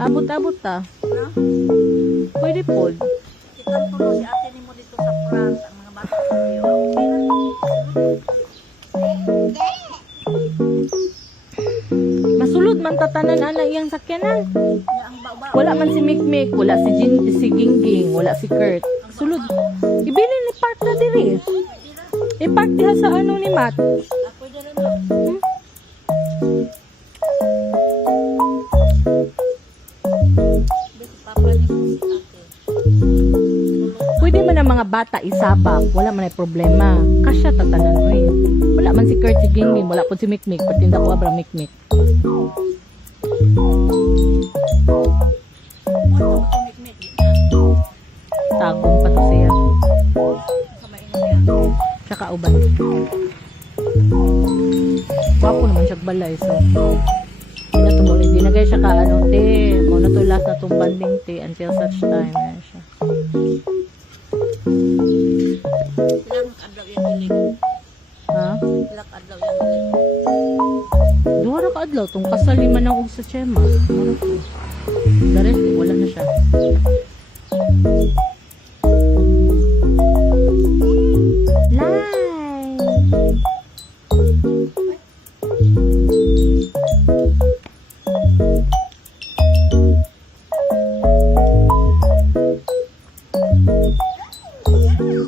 Abot-abot ta. No? Pwede po. Kitang tulo si ate ni mo dito sa front. Ang mga bata sa iyo. Okay na. Masulod man tatanan ana iyang sakyanan. Nga ang baba. Wala man si Mikmik, wala si Gingging, wala si Kurt. Sulod. Ibili ni park na diri. I-park diha sa ano ni Matt. Ako dyan na. Besi papa ni mo si ate. Pwede man ang mga bata isabak, wala man ay problema. Kasya tatanan oy. Wala man si Kurt, si Gingging, wala po si Mikmik, patinda ko abra Mikmik. Ano ba tumikmik? Tagong pa to siya. Kamain mo yan. Tsaka uban. Wapo naman siya balay, so. Hindi na tumuloy. Hindi na guys siya ka, ano, te. Muna to last na tong banding, te. Until such time. Ayan siya. Ilang adlaw yan hilig? Ha? Ilang adlaw yan hilig? Duha na kaadlaw. Tong kasaliman ng ug sa Chema. Ano to? The rest, wala na siya.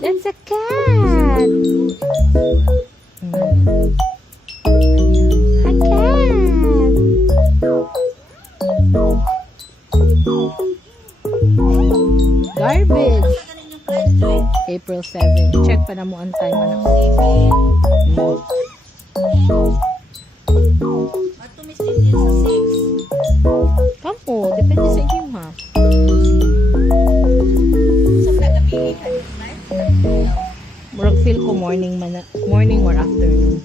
It's a cat. A cat. Garbage. Kanin yung friend Joy. April 7. Check pa na mo ang time, anak. Matumis din din sa 6. Kamu, depende sa inyo ha. Sa nagabihin ka din ba? Murag feel ko morning or afternoon.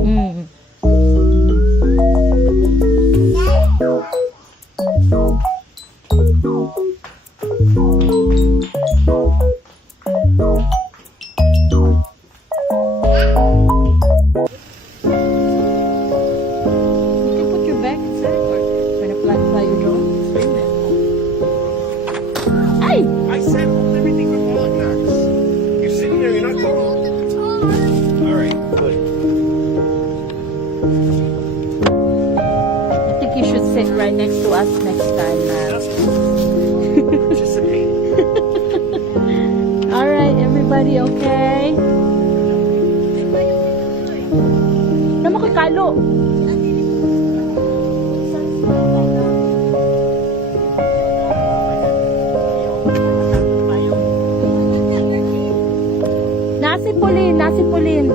Mm. You can put your bag inside or when a plant fly your drone. Ay! I said hold everything from Max. You're sitting there, you're not going. Alright, good. I think you should sit right next to us next time, man. That's cool. Participate. Alright, everybody, okay? Naman kay Kalo. Nasipulin, nasipulin.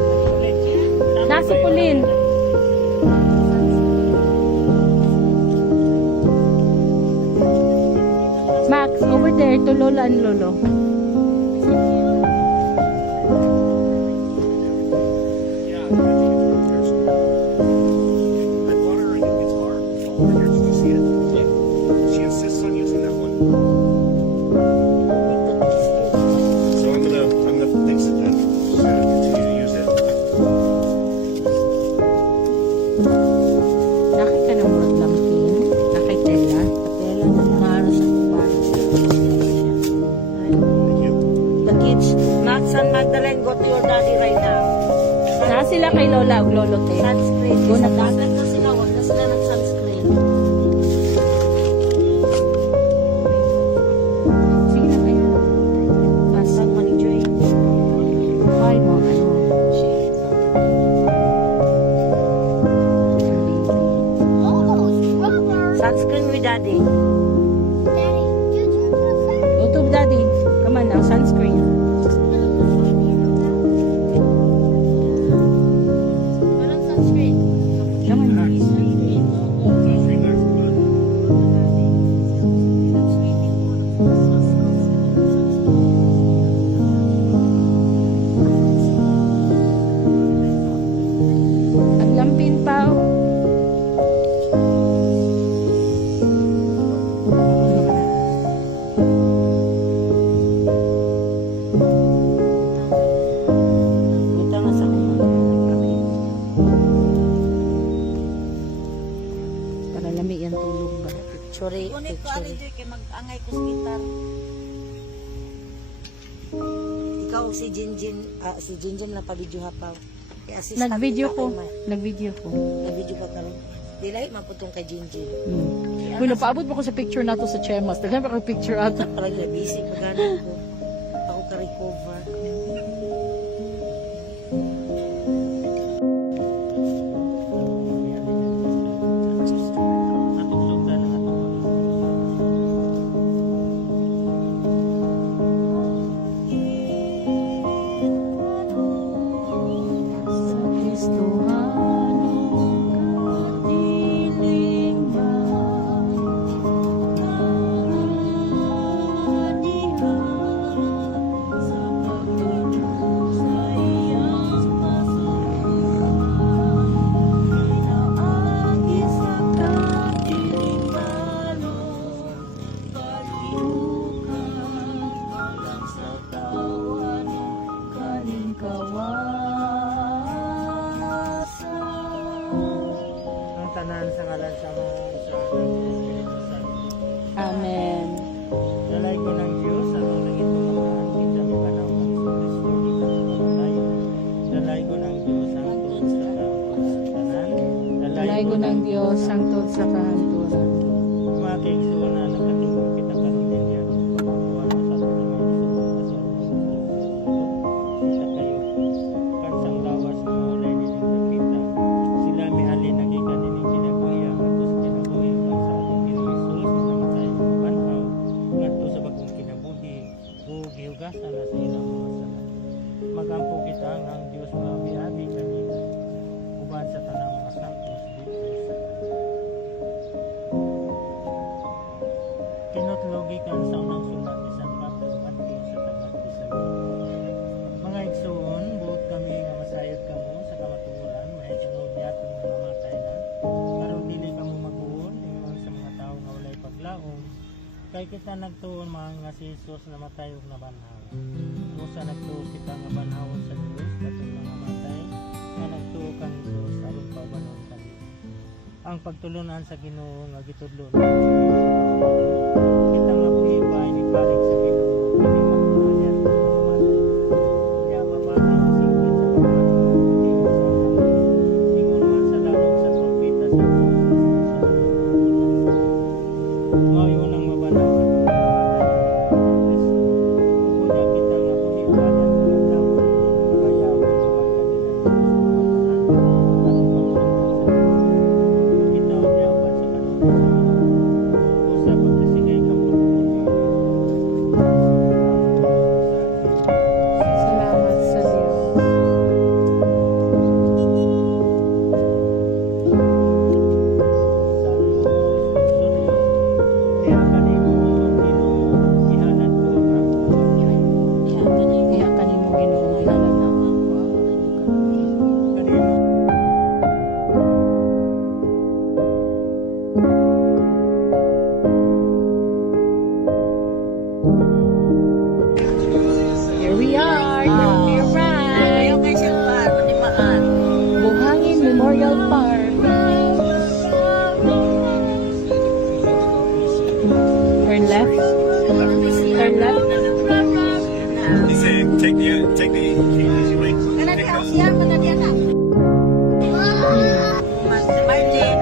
Nasipulin. Max, over there to Lola and Lolo. Yeah, I think it's over here. I bought her a new guitar. Over here, did you see it? Yeah. She insists on using that one. So I'm gonna fix it then. She's gonna continue to use it. Nakay ka ng murag lamkin. Nakay tela. Tela na maros ang paros. Thank you. The kids, Max and Magdalene, go to your daddy right now. Na sila kay Lola ug Lolo te. Sunscreen. Go na ka. Dagat na sila, wag na sila nag-sunscreen. Sige na kayo. Pasan mo ni Joy. Bye mo. Ano? Sunscreen with daddy. Go to daddy. Come on now. Sunscreen. Walang sunscreen. Come on. Nag-angay ko sa gitar. Ikaw si Jinjin na pa-video hapaw. I-assist Nag-video kami ko. na kay Nag-video ko. Nag-video ka karon. Dili maputong kay Jinjin. Kung napaabot mo ko sa picture nato sa Chemas, daghan pa ko picture ato. Parang na busy pa ganin ko. Ako ka-recover. Ang tanan sa ngalan sa mga sa Espiritu Santo. Amen. Dalay ko ng Diyos, ang naging tumamaan din sa mga panahon ng Kristo, di ka tumatay. Dalay ko ng Diyos, ang tungkol sa tanan. Dalay ko ng Diyos ang tod sa kahanturan. Mga kaigsuon na nakatingkong kita karon din yan. Pagkakuha na sa tulungan sa kita kayo. Kansang lawas mo ulay nilang kita. Sila may halin nagikan nining kinabuhi ang atos kinabuhi ang sa atong Ginoo Hesus na namatay ng banhaw ngadto sa bagong kinabuhi ug gihugasan na sa ilang mga sala. Magampo kita ang Dios maabi-abi kanina uban sa tanang mga santos dito sa kinatlogikan sa unang sulat ni San Pablo ngadto sa tagat Tesalonica. Mga igsoon, buot kami nga masayod kamo sa kamatuoran, may tungod niyaton nga namatay na. Karon dili kamo magbuon ingon sa mga tawo nga walay paglaom. Kay kita nagtuon mga nga si Jesus namatay ug nabanhaw. Musa nagtuo kita nga banhawon sa Dios katong mga matay nga nagtuo kang Dios aron paubanon kami. Ang pagtulunan sa Ginoo nga gitudlo kita nga buhi pa ni palig sa Ginoo dili magtunayan sa matay. Kaya mabati ang singkit sa pagmamahal sa ingon man sa lalong sa propeta sa mao yun ang mabanang sa pagmamahal kita nga buhi pa ng mga tao bayaw ng kita niya pa sa kanila usa pagkasigay ka mo Salamat sa Diyos. Iya kanimo Ginoo gihanan ako. Here we are. You're right. Ayaw kay Silvan, manimaan. Buhangin Memorial Park. Turn left. Turn left. He said, take the easy way. Kana di ako siya, kana di anak. Marlene.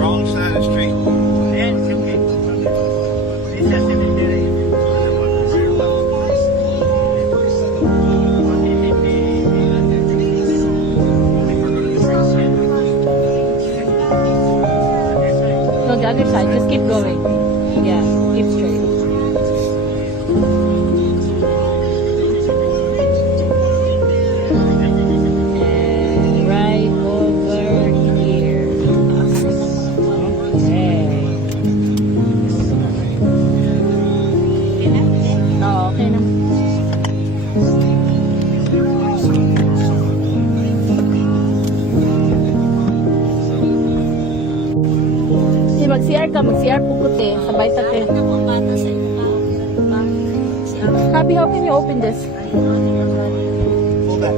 Wrong side of the street. No, the other side. Just keep going. Yeah, keep straight. And right over here. Okay. Oo, okay na. Sige, mag-CR ka. Mag-CR puputi. Sabay sa te. Happy, how can you open this? Pull back.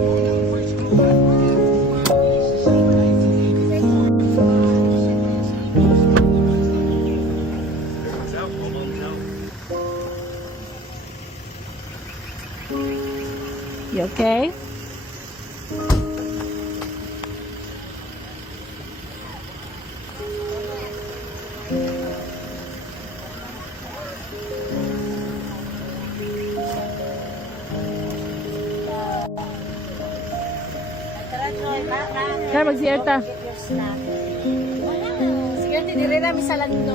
You okay? Tara, Joy, baka. Kaya mag-CR ta. Sige, dire namin sa lando.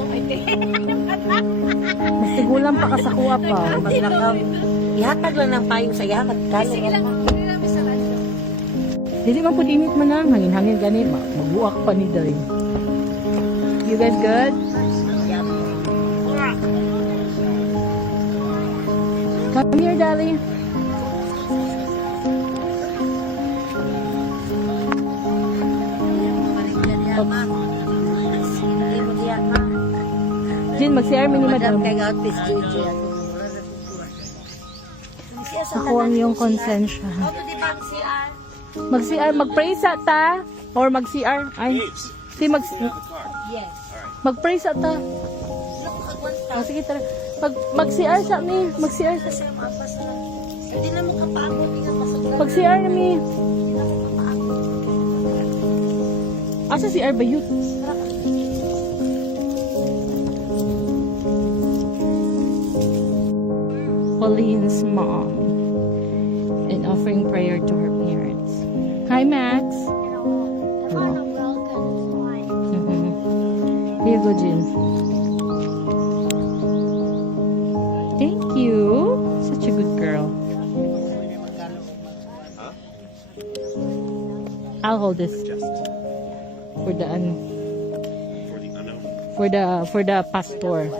Mas tigulang pa ka sa kuha pa. Maglakaw. Ihatag lang ng payong sa yahat. Sige lang, dire namin sa lando. Dili man po dinit man ang hangin-hangin ganit. Magbuak pa ni Day. You guys good? Come here, Daddy. Jin, mag-CR mini madam. Madam kay Gautis, JJ. Ako ang iyong konsensya. Auto di ba ang CR? Mag-CR, mag-pray sa ta. Or mag-CR. Ay, si Yes. mag-pray sa ta. Oh, sige, tara. Mag-CR sa mi. Mag-CR sa. Kasi mapas na. Hindi na mo kapaabot. Ingat masugran. Mag-CR na mi. Hindi na mo kapaabot. Asa CR ba yun? Pauline's mom. And offering prayer to her parents. Hi, Max. Here you go, Jin. Thank you. Such a good girl. I'll hold this Just for the for the unknown. for the pastor.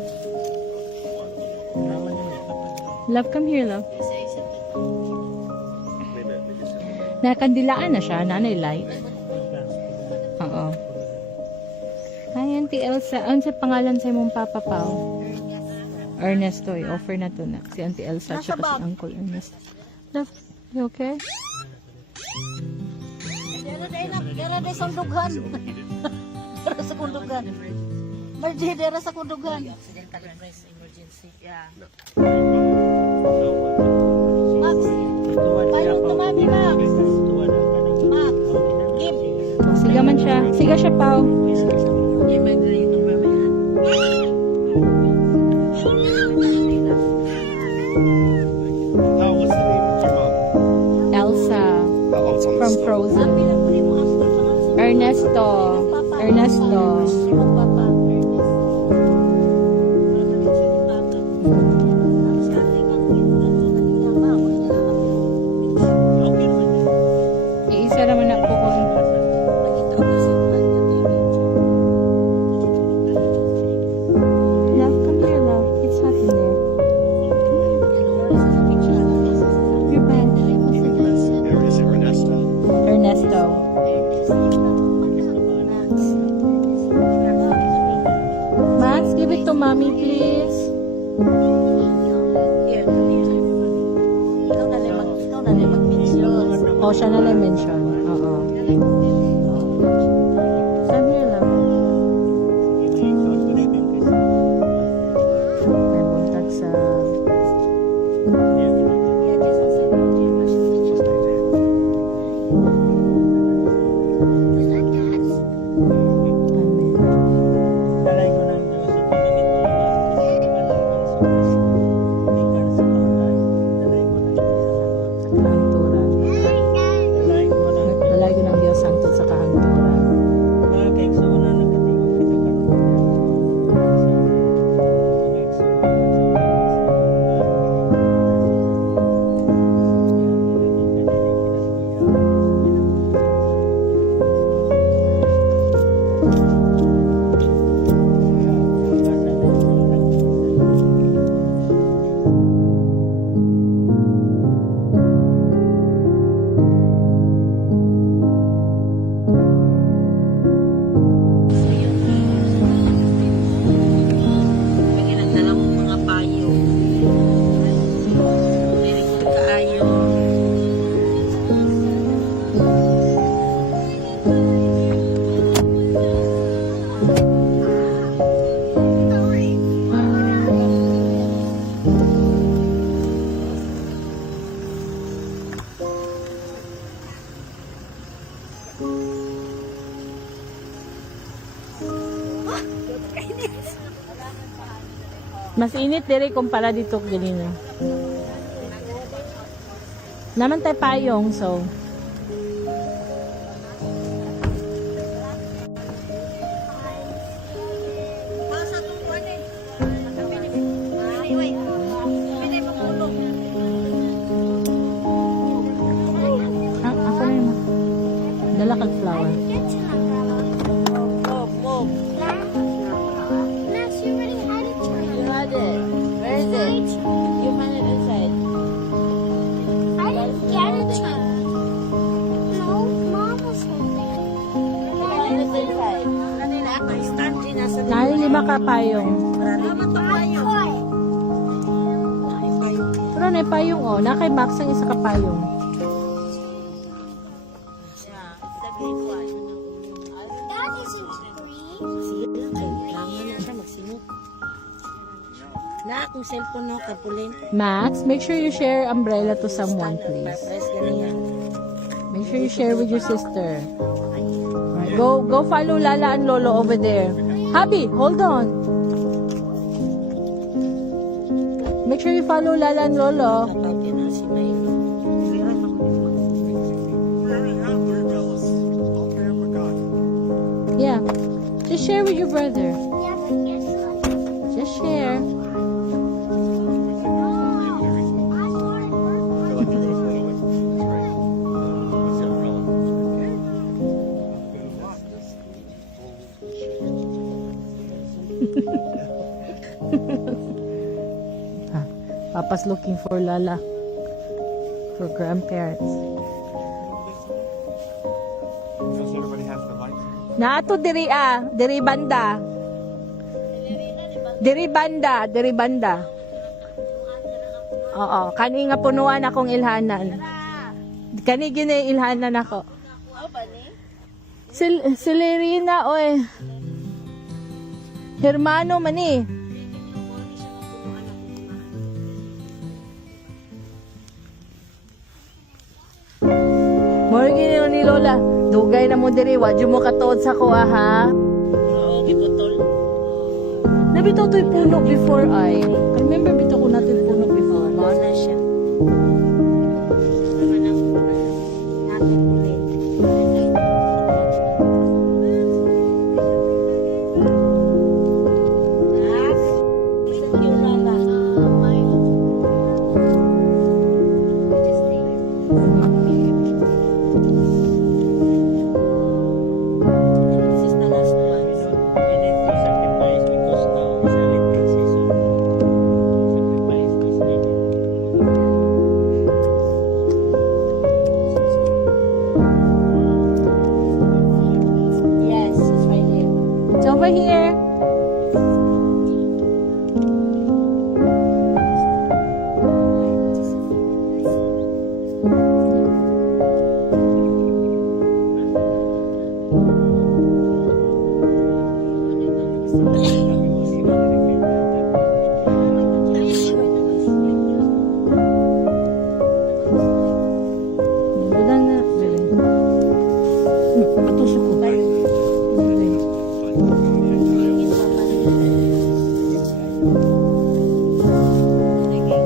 Love, come here, love. Nakandilaan na siya, nanay light. Oo. Hi, Auntie Elsa. Ano sa pangalan sa mong Papa Pao? Ernesto. I-offer na to na. Si Auntie Elsa at si Uncle Ernest. Love, you okay? Dara day sa kundugan. Dara sa kundugan. Marji, dara sa kundugan. Accidental emergency. Yeah. Max, payong tumami, Max. Max, give. Siga man siya. Siga siya, Pao. Oh, what's the name of your mom? Elsa. Oh, it's on the From stove. Frozen. Ernesto. Ernesto. Papa. Iisa naman na po ko. Love, come here, love. It's hot in there. You're bad. Or is it Ernesto? Ernesto. Max, give it to mommy, please. Oh, siya na lang mention. Oo. Come here, love. May buntag sa... Amen. Dalay ko ng Diyos sa pinigit mo Sa kahanturan. Dalay ko ng Dalay ko ng Diyos Santo sa kahanturan. mga kaigsuunan na katingog kita karon. Mas init diri kumpara dito ganino. Naman tayo payong, so. Ah, ako na yun. Dala kag flower. Nari 5 ka payong. Pero na payong oh, na kay Max ang isa ka payong. Sige lang, kailangan na siya magsinok. Na akong cellphone no, kapulin. Max, make sure you share umbrella to someone, please. Press ganyan. Make sure you share with your sister. Alright, go follow Lala and Lolo over there. Habi, hold on. Make sure you follow Lala and Lolo. Kapag yun ang sinaylo. Yeah. Just share with your brother. Just share. Papa's looking for Lala. For grandparents. Does everybody have the lights? Naato diri diri banda. Diri banda. Oo, kani nga punuan akong ilhanan. Kani gini ilhanan ako. Si Lerina oy. Hermano man eh. Morgi ni Lola. Dugay na mo diri, wadyo mo katuod sa kuha ha. Oo, giputol. Nabitaw to'y puno before ay. Remember bitaw ko natin puno before. Mao na siya. Naman ang natupulin. This is the last one. We need to sacrifice because now is a limited season. Sacrifice is needed. Yes, it's right here. It's over here. Wala na. Patusok ko.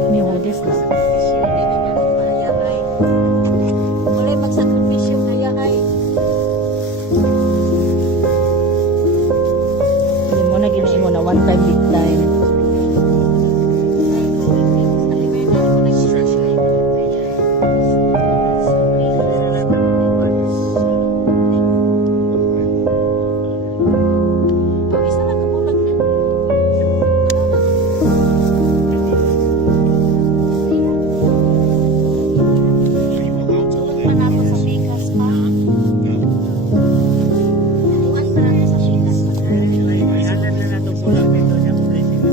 May hodis lang. Wala magsakripisyo na yahay. Hindi mo na ginaingo na one time, big time. Isa lang kabulag na. Tulog pa nato sa bigas pa. Tuwan pa nato sa bigas pa. Ihanan na nato po lang dito niya po blessing na.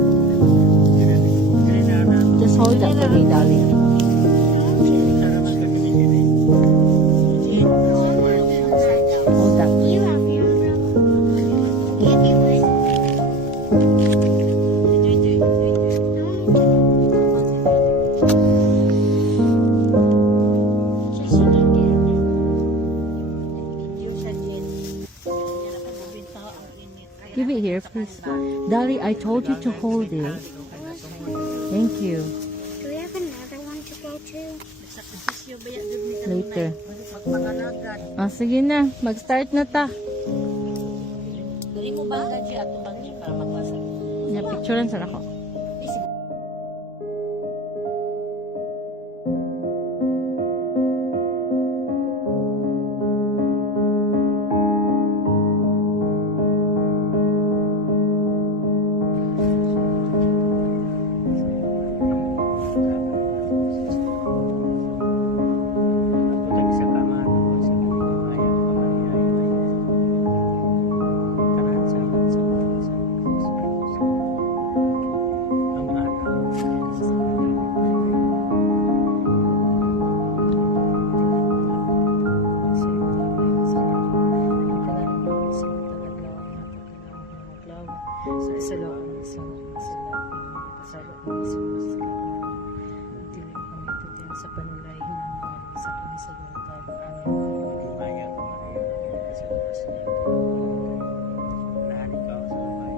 Kaya na Just hold that for me, darling. para magkakabigin eh. Hold that. Give it here, please. Darling, I told you to hold it. Thank you. Do we have another one to go to? Sakrisisyo ba yan? Dumi ka Later. magpangalagan. Sige na. Mag-start na ta. Dali mo ba ang gaji at tumangin para magbasa? Picturean sa ako. sa panulay hinanggan sa kami sa lugar. Amen. Maya ko Maria, sa oras na ito. Lahat ikaw sa bahay.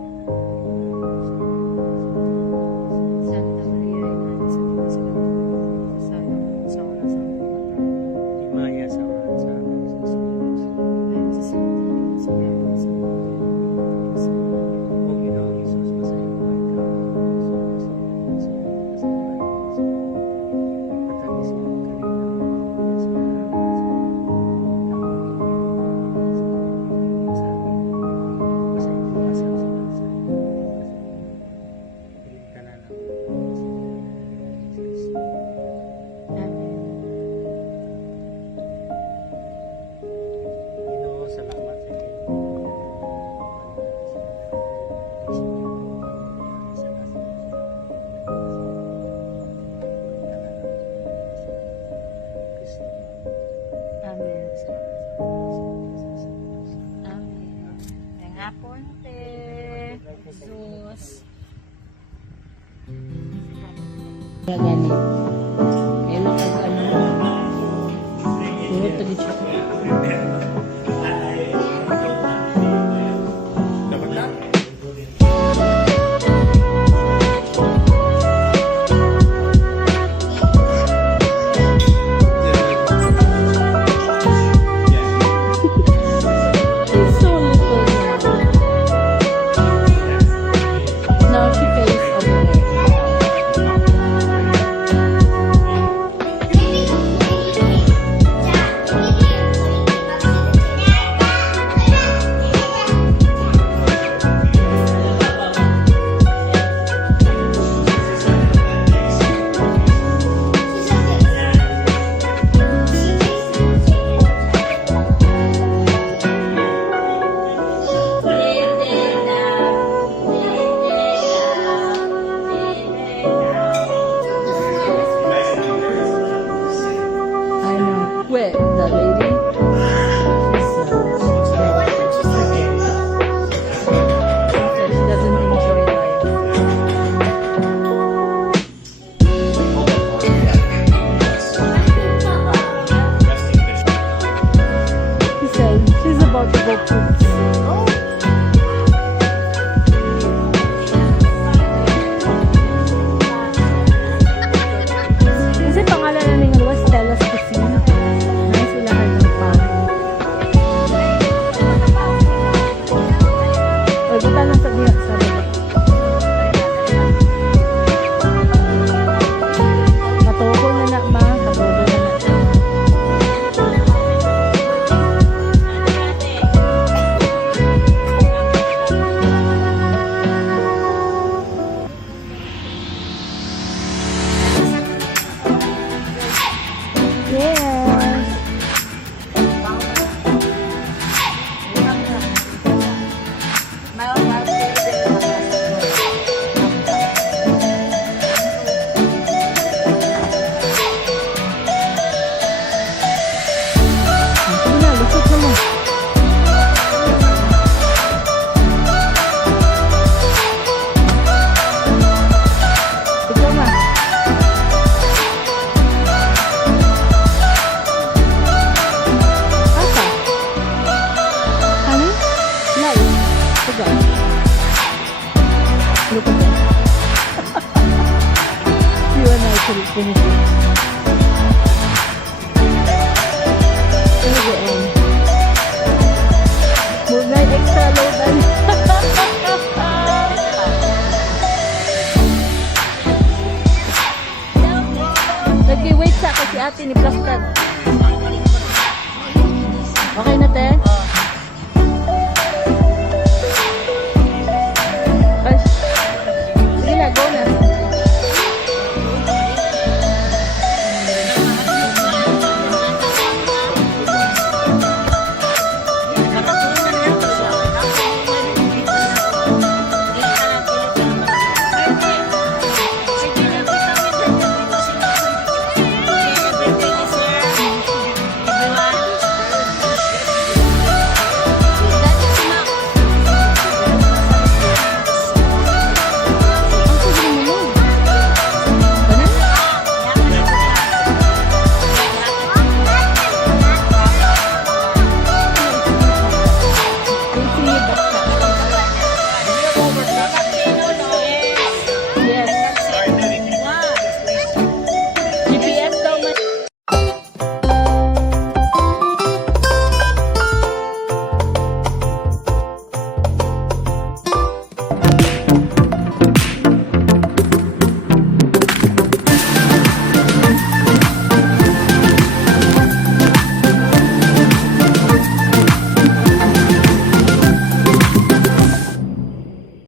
Santa Maria, Ina sa Diyos, sa kami sa oras ng pagkamatay. Maya sa oras sa amin sa Diyos. Ayon sa Santo sa Panginoon sa O Ginoong Isus, masahin mo ikaw. Patamis mo ang kanina. Sa masahin mo asal sa bansa. Piling ka na lang. Amen. Ginoo, salamat sa iyo. Amen. Amen. Ang hapon, te. Jesus. Gani. Elo ka ano. Puro tadi siya. Dapat na? She's so little now. Now she pays over there. finish it. Sige, move na yung extra loadan. Nag-wait sa kasi ate ni Plastar. Okay na, te?